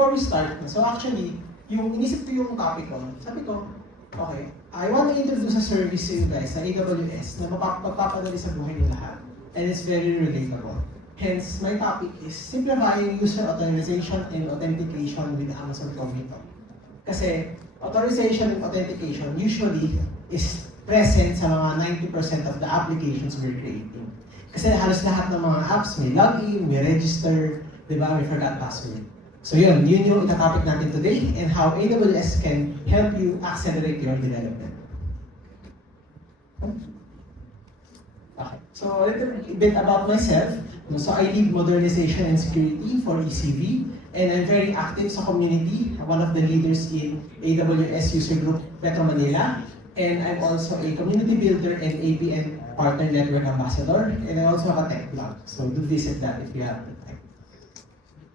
before we start, so actually, yung inisip ko yung topic ko, sabi ko, okay, I want to introduce a service to you guys sa AWS na magpapadali sa buhay ng lahat. And it's very relatable. Hence, my topic is simplifying user authorization and authentication with Amazon Cogniton. Kasi authorization and authentication usually is present sa mga 90% of the applications we're creating. Kasi halos lahat ng mga apps may login, may register, di ba? May forgot password. So yun yung itatopic natin today and how AWS can help you accelerate your development. Okay, so a little bit about myself. So I lead modernization and security for ECV and I'm very active sa community, one of the leaders in AWS User Group Metro Manila. And I'm also a community builder and APN Partner Network Ambassador. And I also have a tech blog. So do visit that if you have the time.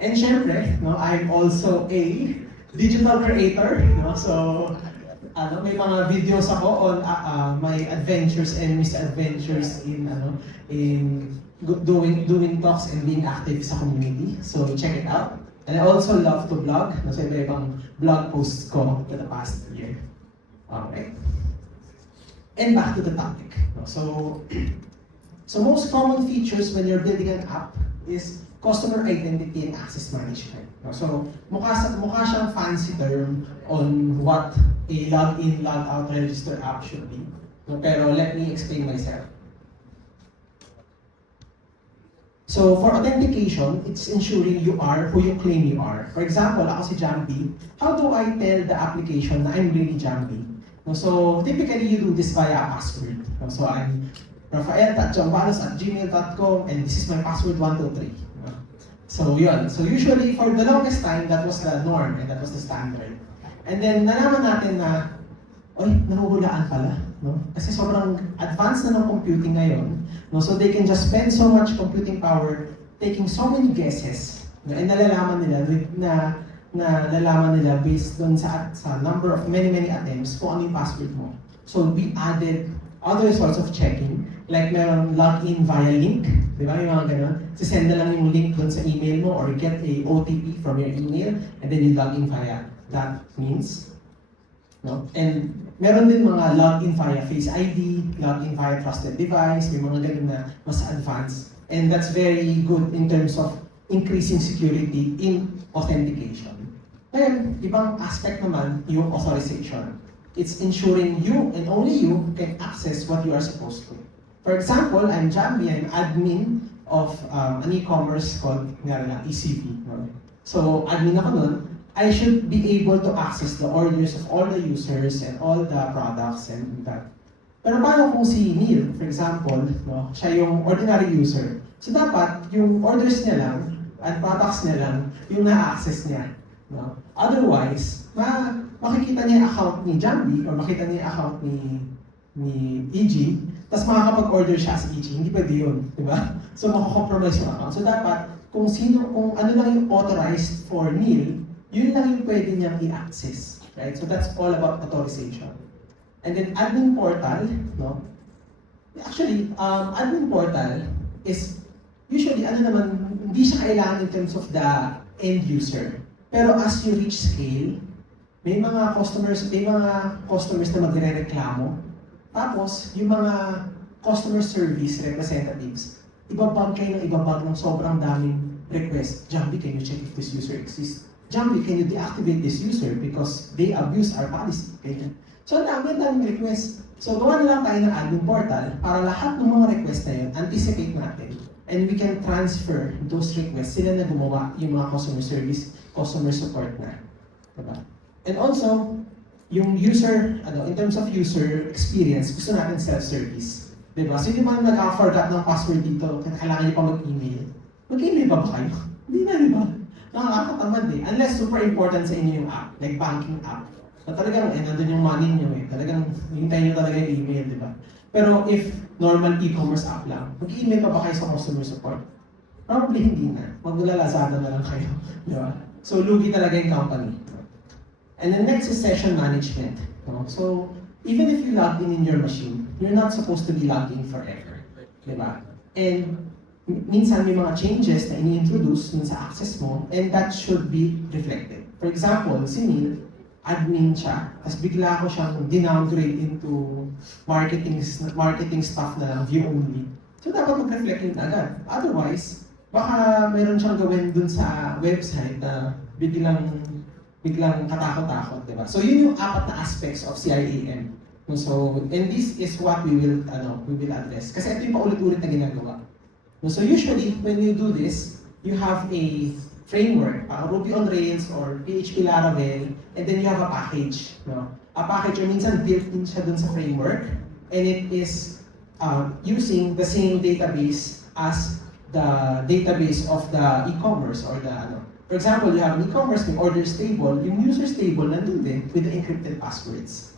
And syempre, no, I'm also a digital creator. No? So may mga videos ako on my adventures and misadventures in doing talks and being active sa community. So check it out. And I also love to blog. Nasa ibang blog posts ko for the past year. Okay. And back to the topic. So most common features when you're building an app is customer identity and access management. So mukha siyang fancy term on what a login, logout, register app should be. Pero let me explain myself. So for authentication, it's ensuring you are who you claim you are. For example, ako si Jambi. How do I tell the application na I'm really Jambi? So typically you do this via password. So I'm rafael.jambalos@gmail.com and this is my password 123. So yun. So usually for the longest time, that was the norm and that was the standard. And then nalaman natin na, nahuhulaan pala. No? Kasi sobrang advanced na ng computing ngayon. No? So they can just spend so much computing power taking so many guesses. No? And nalalaman nila based dun sa number of many attempts kung ano yung password mo. So we added other sorts of checking, like meron login via link, di ba? Yung mga ganun. Sisend na lang yung link dun sa email mo or get a OTP from your email and then you log in via that means. No? And meron din mga login via Face ID, login via trusted device, may mga ganun na mas advanced. And that's very good in terms of increasing security in authentication. Then, ibang aspect naman, yung authorization. It's ensuring you and only you can access what you are supposed to. For example, I'm Jambi, I'm admin of an e-commerce called ECV. So, admin ako nun. I should be able to access the orders of all the users and all the products and that. Pero paano kung si Neil, for example, siya yung ordinary user. So dapat, yung orders niya lang at products niya lang yung na-access niya. No? Otherwise, makikita niya yung account ni Jambi or makita niya yung account ni EG, tapos makakapag-order siya sa EG. Hindi pwede yun, di ba? So makakompromise yung account. So dapat, kung ano lang yung authorized for Neil, yun lang yung pwede niyang i-access. Right? So that's all about authorization. And then admin portal, no? Actually, admin portal is usually, hindi siya kailangan in terms of the end user. Pero as you reach scale, may mga customers na magre-reklamo. Tapos, yung mga customer service representatives, ibabag ng sobrang daming request. Jambi, can you check if this user exists? Jambi, can you deactivate this user because they abuse our policy? Ganyan. So, daming request. So, gawa na lang tayo ng admin portal para lahat ng mga request na yun, anticipate natin. And we can transfer those requests. Sila na gumawa yung mga customer service, customer support na. Diba? And also, yung user, in terms of user experience, gusto natin self-service. Diba? So, hindi man nag-forgot ng password dito, kailangan niyo pa mag-email. Mag-email ba kayo? Hindi na, diba? Nakakatamad eh. Unless super important sa inyo yung app, like banking app. Na talagang, nandun yung money nyo eh. Talagang, hintayin nyo talaga yung email, diba? Pero if normal e-commerce app lang, mag-email pa ba kayo sa customer support? Probably hindi na. Maglalazada na lang kayo. Di ba? So, lugi talaga yung company. And the next is session management. So, even if you log in your machine, you're not supposed to be logging forever. Di ba? And minsan may mga changes na ini-introduce sa access mo, and that should be reflected. For example, si Neil, admin siya, tapos bigla ko siyang dinowngrade into marketing stuff na lang, view only. So dapat mag-reflect yun agad. Otherwise, baka meron siyang gawin dun sa website na biglang katakot-takot, di ba? So yun yung apat na aspects of CIAM. So, and this is what we will address. Kasi ito yung paulit-ulit na ginagawa. So usually, when you do this, you have a framework, Ruby on Rails or PHP Laravel, and then you have a package. No? A package, or minsan built-in siya dun sa framework, and it is using the same database as the database of the e-commerce or the For example, you have an e-commerce, may orders table, yung users table nandun din with the encrypted passwords.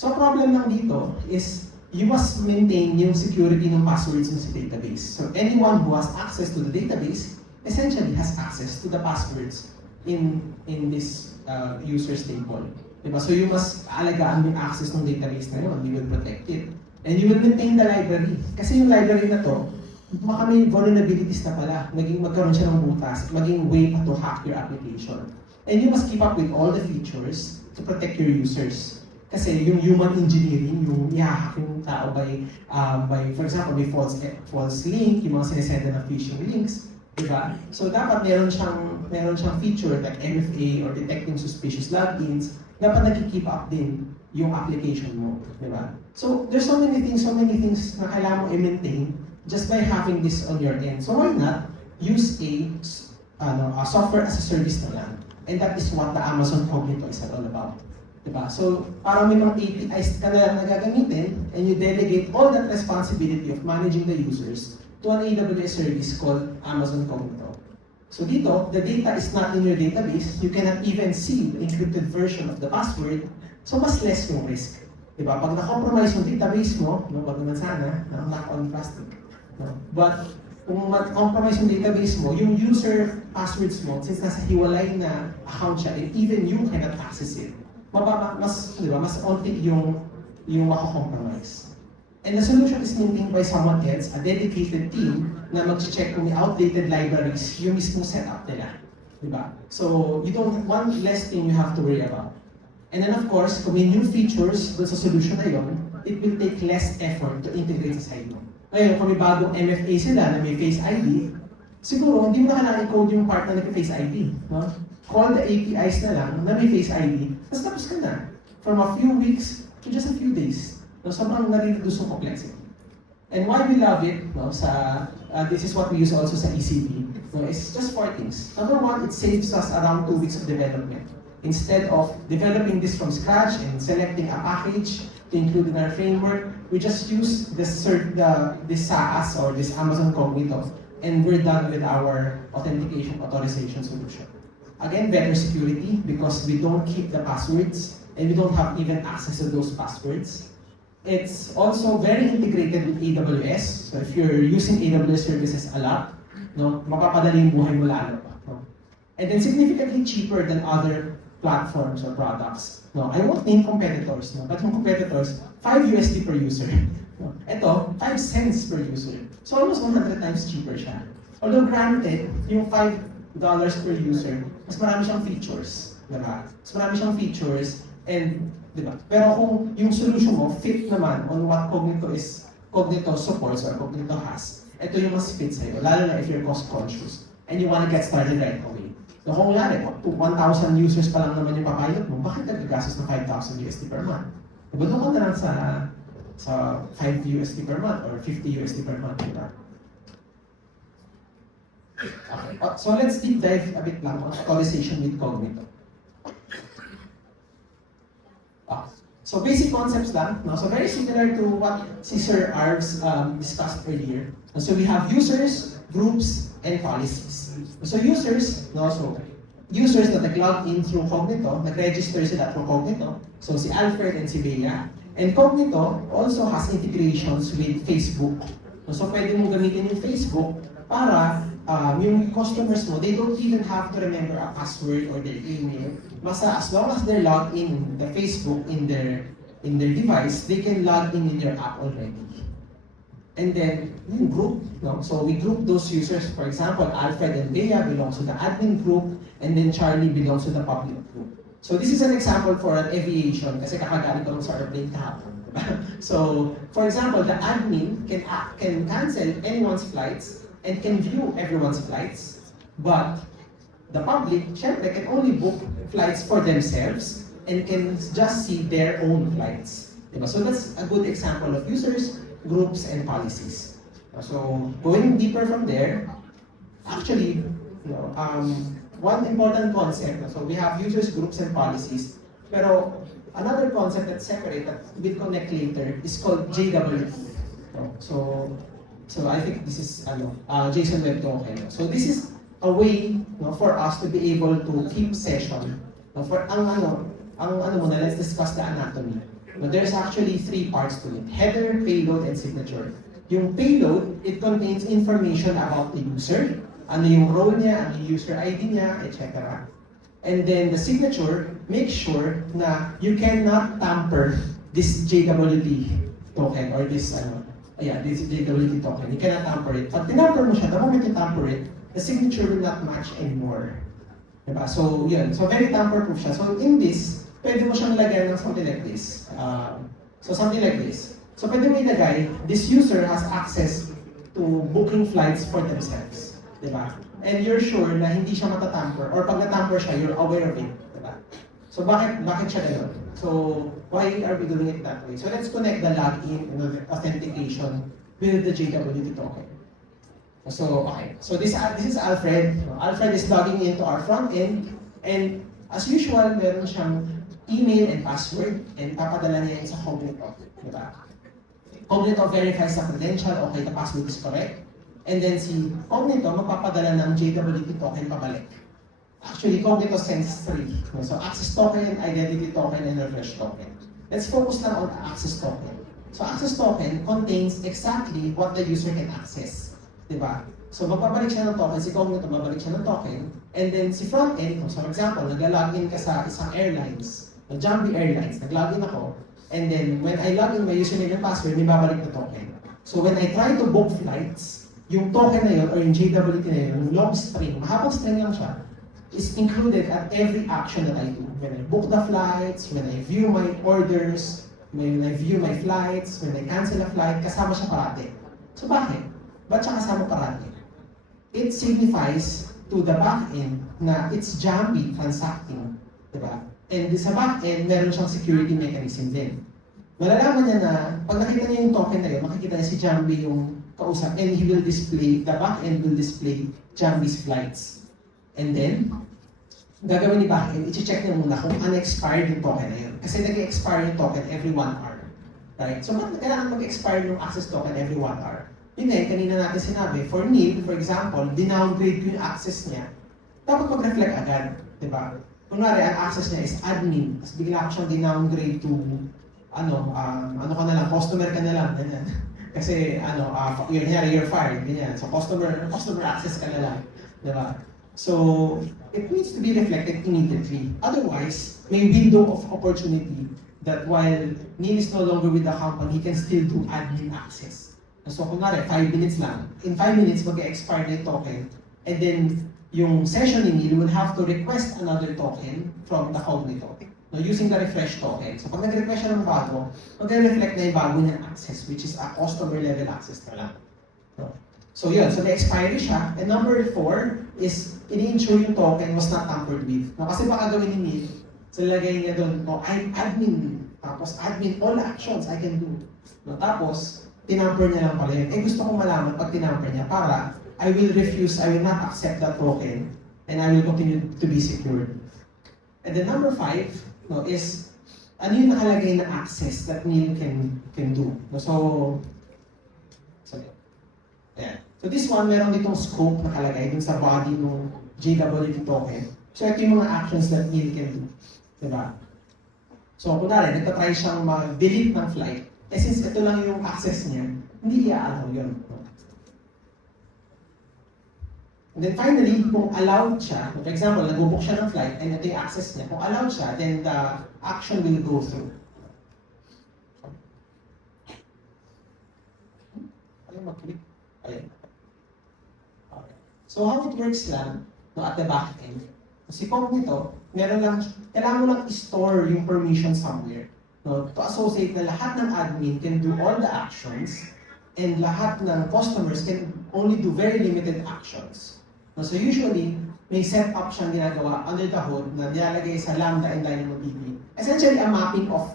So, problem lang dito is you must maintain yung security ng passwords sa database. So, anyone who has access to the database essentially has access to the passwords in this users table. Diba? So, you must alagaan yung access ng database na yun. You will protect it. And you will maintain the library. Kasi yung library na to, baka may vulnerabilities na pala. Magkaroon siya ng butas. Maging way to hack your application. And you must keep up with all the features to protect your users. Kasi yung human engineering, yung i-hack yung tao by for example, may false link, yung mga sinesenda ng phishing links, diba? So dapat meron siyang feature like MFA or detecting suspicious logins, dapat nag-keep up din yung application mo, diba? So there's so many things na kailangan mo i-maintain just by having this on your end. So why not use a software as a service na lang? And that is what the Amazon Cognito is all about. Diba? So, parang may mga APIs ka na lang gagamitin and you delegate all that responsibility of managing the users to an AWS service called Amazon Cognito. So dito, the data is not in your database. You cannot even see the encrypted version of the password. So, mas less yung risk. Diba? Pag na-compromise yung database mo, wag naman sana, knock on plastic. No? But, kung ma-compromise yung database mo, yung user passwords mo, since nasa hiwalay na account siya, and even you cannot access it, mas onti yung mako-compromise. And the solution is maintained by someone else, a dedicated team na mag-check kung may outdated libraries yung mismong setup nila. Diba? So, one less thing you have to worry about. And then of course, kung may new features dun sa solution na yun, it will take less effort to integrate sa side mo. Ngayon, kung may bagong MFA sila na may Face ID, siguro hindi mo na kailangan i-code yung part na nag-Face ID. No? Call the APIs na lang na may Face ID, tapos ka na. From a few weeks to just a few days. No, sobrang nare-reduce yung complexity. And why we love it, no, this is what we use also sa ECB, no, it's just 4 things. Number 1, it saves us around 2 weeks of development. Instead of developing this from scratch and selecting a package to include in our framework, we just use this SaaS or this Amazon Cognito, and we're done with our authentication authorization solution. Again, better security because we don't keep the passwords and we don't have even access to those passwords. It's also very integrated with AWS. So if you're using AWS services a lot, no, mapapadali yung buhay mo lalo pa. No? And then significantly cheaper than other platforms or products. No, I won't name competitors, no, but yung competitors, $5 per user. No? Ito, 5 cents per user. So almost 100 times cheaper siya. Although granted, yung $5 per user, mas marami siyang features, diba? Mas marami siyang features, and, diba? Pero kung yung solution mo fit naman on what Cognito supports or Cognito has, ito yung mas fit sa'yo, lalo na if you're cost conscious and you wanna get started right away. So kung lari, 1,000 users pa lang naman yung papayot mo, bakit nagagastos ng $5,000 per month? Diba doon ka na lang sa $5 per month or $50 per month, diba? Okay. So let's deep dive a bit lang on authorization with Cognito. So basic concepts lang. No? So very similar to what Sir Arvs discussed earlier. So we have users, groups, and policies. So users, no, so users na nag-log in through Cognito, nag-register sila through Cognito. So si Alfred and si Bea. And Cognito also has integrations with Facebook. So pwede mo gamitin yung Facebook para yung customers mo, they don't even have to remember a password or their email. Basta as long as they're logged in the Facebook in their device, they can log in your app already. And then, yung group, no? So we group those users. For example, Alfred and Bea belongs to the admin group, and then Charlie belongs to the public group. So this is an example for an aviation, kasi kakagaling ko lang sa airplane kahapon. So, for example, the admin can cancel anyone's flights and can view everyone's flights, but the public, syempre, can only book flights for themselves and can just see their own flights. Diba? So that's a good example of users, groups, and policies. So going deeper from there, actually, one important concept, so we have users, groups, and policies, pero another concept that's separate that we'll connect later is called JWT. So I think this is JSON Web Token. So this is a way for us to be able to keep session. For let's discuss the anatomy. There's actually three parts to it: header, payload, and signature. Yung payload, it contains information about the user, ano yung role niya, ano yung user ID niya, etc. And then the signature makes sure na you cannot tamper this JWT token or this JWT token. You cannot tamper it. Pag tinamper mo siya, the moment you tamper it, the signature will not match anymore. Diba? So, yun. So, very tamper-proof siya. So, in this, pwede mo siyang lagyan ng something like this. So, something like this. So, pwede mo ilagay, this user has access to booking flights for themselves. Diba? And you're sure na hindi siya matatamper, or pag natamper siya, you're aware of it. Diba? So, bakit siya gano'n? So, why are we doing it that way? So, let's connect the login and authentication with the JWT token. So, okay. So, this is Alfred. Alfred is logging into our front end, and as usual, meron siyang email and password, and papadala niya yun sa Cognito. Diba? Cognito verifies the credential, okay, the password is correct. And then si Cognito magpapadala ng JWT token pabalik. Actually, Cognito sends three. So, access token, identity token, and refresh token. Let's focus now on access token. So, access token contains exactly what the user can access. Diba? So, magpapalik siya ng token, si Cognito mabalik siya ng token, and then si front-end, so for example, nag-login ka sa isang airlines, Jambi Airlines, nag-login ako, and then when I log in my username and password, may babalik na token. So, when I try to book flights, yung token na yun, or yung JWT na yun, yung long string, mahabang string lang siya, is included at every action that I do. When I book the flights, when I view my orders, when I view my flights, when I cancel a flight, kasama siya parati. So bakit? Ba't siya kasama parati? It signifies to the backend na it's Jambi transacting. Diba? And sa backend, meron siyang security mechanism din. Malalaman niya na, pag nakita niya yung token na yun, makikita niya si Jambi yung kausap, and he will display, the backend will display Jambi's flights. And then, gagawin ni backend, i-check niya muna kung unexpired yung token na yun. Kasi nag-expire yung token every 1 hour. Right? So, bakit kailangan mag-expire yung access token every 1 hour? Yun kanina natin sinabi, for Neil, for example, dinowngrade ko yung access niya, dapat mag-reflect agad. Diba? Kunwari, ang access niya is admin, tapos bigla ko siyang dinowngrade to, customer ka na lang, ganyan. Kasi, you're fired, ganyan. So, customer access ka na lang. Diba? So, it needs to be reflected immediately. Otherwise, may window of opportunity that while Neil is no longer with the company, he can still do admin access. So, kunwari, 5 minutes lang. In 5 minutes, mag-expire na yung token. And then, yung session ni Neil will have to request another token from the Cognito using the refresh token. So, pag nag-refresh siya ng bago, mag-reflect na yung bago niyang access, which is a customer level access na lang. So yun, so may expiry siya. And number 4 is, ini-ensure yung token was not tampered with. Kasi baka gawin ni Neil, so lagay niya doon, I'm admin. Tapos admin, all actions I can do. Tapos, tinamper niya lang pala yun. Gusto kong malaman pag tinamper niya para I will not accept that token, and I will continue to be secured. And then number 5 is, ano yung nakalagay na access that Neil can do. So this one, meron ditong scope nakalagay dun sa body ng JWT token. So ito yung mga actions that Neil can do. Diba? So kunwari, nagtatry siyang mag-delete ng flight. Since ito lang yung access niya, hindi i-allow yun. And then finally, kung allowed siya, for example, nag-book siya ng flight and ito yung access niya, kung allowed siya, then the action will go through. kayo mag-click. Ayan. Okay. So how it works lang, no, at the back end, si Cognito, meron lang, kailangan mo lang i-store yung permission somewhere. No, to associate na lahat ng admin can do all the actions and lahat ng customers can only do very limited actions. No, so usually, may setup siyang ginagawa under the hood na nilalagay sa Lambda and DynamoDB. Essentially, a mapping of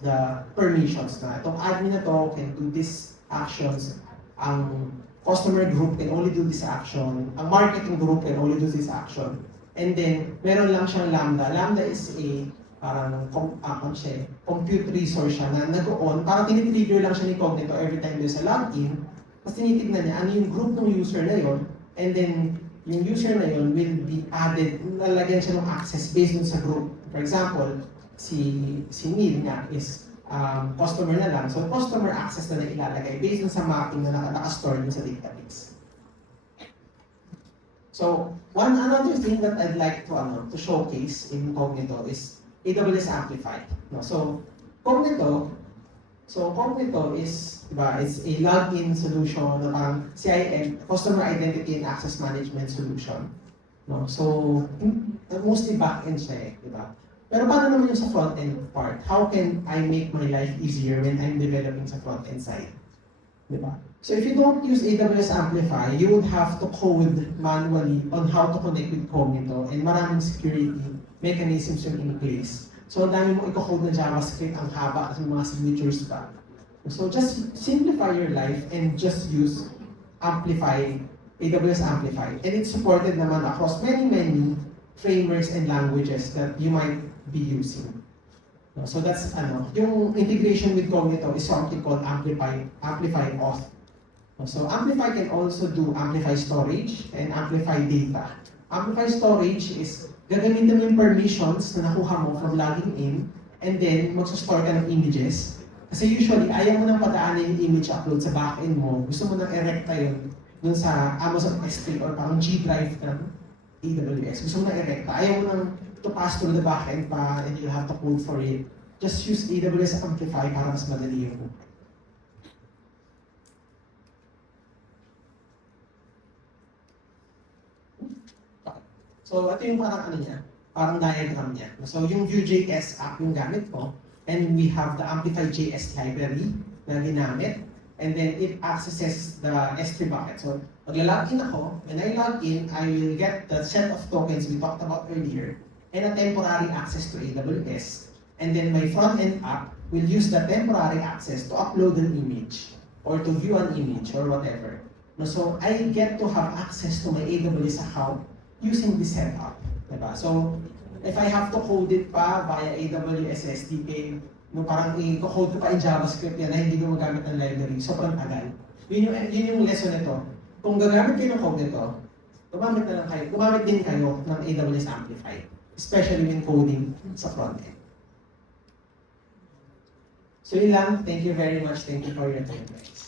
the permissions na itong admin na to can do these actions, ang customer group can only do this action, ang marketing group can only do this action. And then, meron lang siyang Lambda. Lambda is a parang compute resource siya na nag-on, parang tinitrigger lang siya ni Cognito every time there's a login. Tapos tinitignan niya ano yung group ng user na yon, and then yung user na yon will be added, lalagyan siya ng access based on sa group. For example, si Neil nga is customer na lang. So customer access na ilalagay based on sa mapping na naka-store sa database. So, another thing that I'd like to showcase in Cognito is AWS Amplify. No? So, Cognito is, diba, it's a login solution na parang CIM, Customer Identity and Access Management solution. No? So, mostly back-end siya diba? Pero paano naman yung sa front-end part? How can I make my life easier when I'm developing sa front-end side? Diba? So if you don't use AWS Amplify, you would have to code manually on how to connect with Cognito and maraming security mechanisms yung in place. So ang dami mo i-code na JavaScript, ang haba at mga signatures pa. So just simplify your life and just use Amplify, AWS Amplify. And it's supported naman across many frameworks and languages that you might be using. So that's yung integration with Cognito is something called Amplify Auth. So Amplify can also do Amplify storage and Amplify data. Amplify storage is gagamitin mo yung permissions na nakuha mo from logging in and then magsa-store ka ng images. Kasi usually, ayaw mo nang padaanin yung image upload sa backend mo. Gusto mo nang erecta yun dun sa Amazon S3 or parang G Drive ng AWS. Gusto mo nang erecta. Ayaw mo nang to pass through the backend pa and you have to code for it. Just use AWS Amplify para mas madali yung So, ito yung parang parang diagram niya. So, yung Vue.js app yung gamit ko, and we have the Amplify.js library na ginamit, and then it accesses the S3 bucket. So, magla-login ako, when I log in, I will get the set of tokens we talked about earlier, and a temporary access to AWS. And then my front-end app will use the temporary access to upload an image, or to view an image, or whatever. So, I get to have access to my AWS account using this setup. Diba? So, if I have to code it pa via AWS SDK, parang i-code ko pa in JavaScript yan na hindi ko magamit ng library, sobrang tagal. Yun yung lesson nito. Kung gagamit kayo ng Cognito, gumamit din kayo ng AWS Amplify, especially when coding sa frontend. So yun lang. Thank you very much. Thank you for your time, guys.